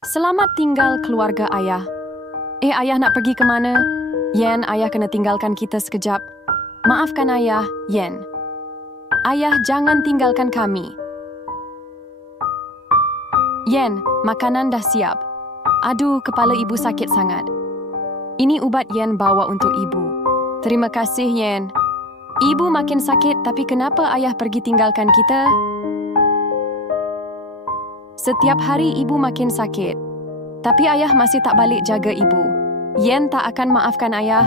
Selamat tinggal keluarga ayah. Ayah nak pergi ke mana? Yen, ayah kena tinggalkan kita sekejap. Maafkan ayah, Yen. Ayah, jangan tinggalkan kami. Yen, makanan dah siap. Aduh, kepala ibu sakit sangat. Ini ubat Yen bawa untuk ibu. Terima kasih, Yen. Ibu makin sakit, tapi kenapa ayah pergi tinggalkan kita? Setiap hari ibu makin sakit. Tapi ayah masih tak balik jaga ibu. Yen tak akan maafkan ayah.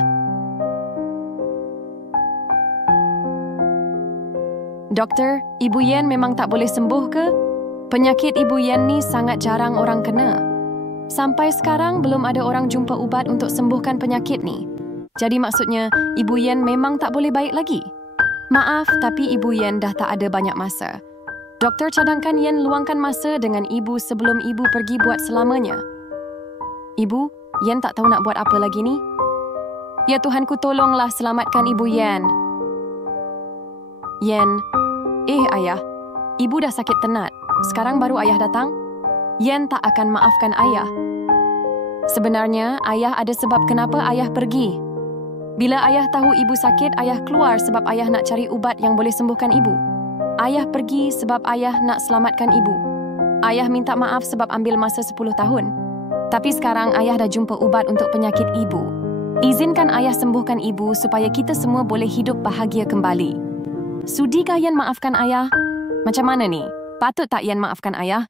Doktor, ibu Yen memang tak boleh sembuh ke? Penyakit ibu Yen ni sangat jarang orang kena. Sampai sekarang belum ada orang jumpa ubat untuk sembuhkan penyakit ni. Jadi maksudnya, ibu Yen memang tak boleh baik lagi. Maaf, tapi ibu Yen dah tak ada banyak masa. Doktor cadangkan Yen luangkan masa dengan ibu sebelum ibu pergi buat selamanya. Ibu, Yen tak tahu nak buat apa lagi ni. Ya Tuhanku, tolonglah selamatkan ibu Yen. Yen, ayah, ibu dah sakit tenat. Sekarang baru ayah datang? Yen tak akan maafkan ayah. Sebenarnya, ayah ada sebab kenapa ayah pergi. Bila ayah tahu ibu sakit, ayah keluar sebab ayah nak cari ubat yang boleh sembuhkan ibu. Ayah pergi sebab ayah nak selamatkan ibu. Ayah minta maaf sebab ambil masa 10 tahun. Tapi sekarang ayah dah jumpa ubat untuk penyakit ibu. Izinkan ayah sembuhkan ibu supaya kita semua boleh hidup bahagia kembali. Sudikah Yen maafkan ayah? Macam mana ni? Patut tak Yen maafkan ayah?